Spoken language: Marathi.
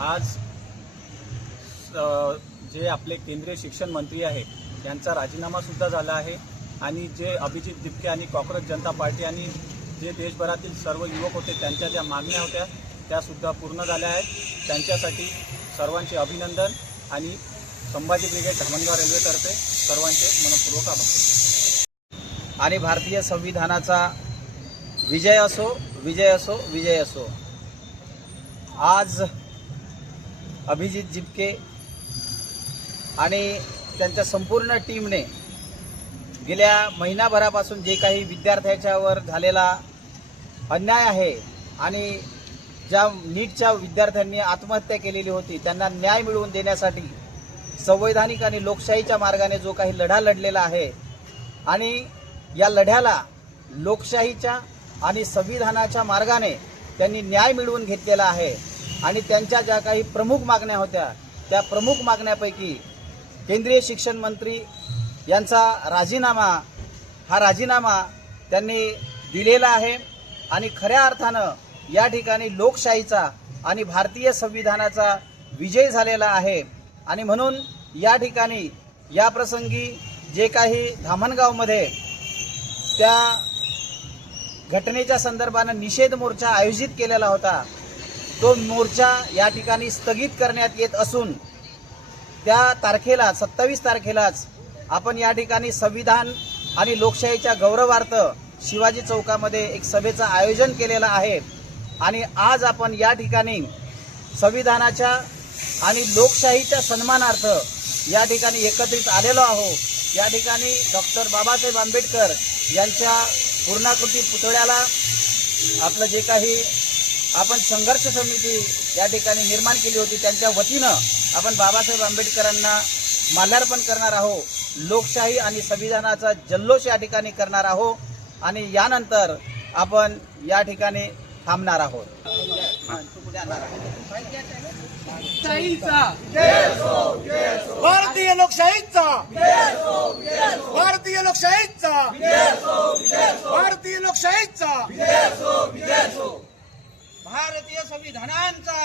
आज जे आपले केंद्रीय शिक्षण मंत्री आहे यांचा राजीनामा सुद्धा झाला आहे आणि जे अभिजित दिपके आणि कॉक्रोच जनता पार्टी आणि जे देशभरातील सर्व युवक होते त्यांच्या ज्या मागण्या होत्या त्या सुद्धा पूर्ण झाल्या आहेत। त्यांच्यासाठी सर्वांचे अभिनंदन आणि संभाजी ब्रिगेड धामणगाव रेल्वेतर्फे सर्वांचे मनपूर्वक आभार। आणि भारतीय संविधानाचा विजय असो, विजय असो, विजय असो। आज अभिजित दिपके आणि त्यांच्या संपूर्ण टीमने गेल्या महिनाभरापासून जे काही विद्यार्थ्यांच्यावर झालेला अन्याय आहे आणि ज्या नीटच्या विद्यार्थ्यांनी आत्महत्या केलेली होती त्यांना न्याय मिळवून देण्यासाठी संवैधानिक आणि लोकशाहीच्या मार्गाने जो काही लढा लढलेला आहे आणि या लढ्याला लोकशाहीच्या आणि संविधानाच्या मार्गाने त्यांनी न्याय मिळवून घेतलेला आहे आणि त्यांच्या ज्या काही प्रमुख मागण्या होत्या त्या प्रमुख मागण्यापैकी केंद्रीय शिक्षण मंत्री यांचा राजीनामा त्यांनी दिलेला आहे आणि खऱ्या अर्थानं या ठिकाणी लोकशाहीचा आणि भारतीय संविधानाचा विजय झालेला आहे। आणि म्हणून या ठिकाणी या प्रसंगी जे काही धामणगावमध्ये त्या घटनेच्या संदर्भानं निषेध मोर्चा आयोजित केलेला होता तो मोर्चा या ठिकाणी स्थगित करण्यात येत असून त्या तारखेला 27 तारखेलाच आपण या ठिकाणी संविधान आणि लोकशाहीच्या गौरवार्थ शिवाजी चौकामध्ये एक सभेचं आयोजन केलेलं आहे आणि आज आपण या ठिकाणी संविधानाच्या आणि लोकशाहीच्या सन्मानार्थ या ठिकाणी एकत्रित आलेलो आहोत। या ठिकाणी डॉक्टर बाबासाहेब आंबेडकर यांच्या पूर्णाकृती पुतळ्याला आपलं जे काही आपण संघर्ष समिती या ठिकाणी निर्माण केली होती त्यांच्या वतीनं आपण बाबासाहेब आंबेडकरांना माल्यार्पण करणार आहोत। लोकशाही आणि संविधानाचा जल्लोष या ठिकाणी करणार आहोत आणि यानंतर आपण या ठिकाणी थांबणार आहोत। भारतीय लोकशाहीचा भारतीय लोकशाहीचा भारतीय लोकशाहीचा भारतीय संविधानाचा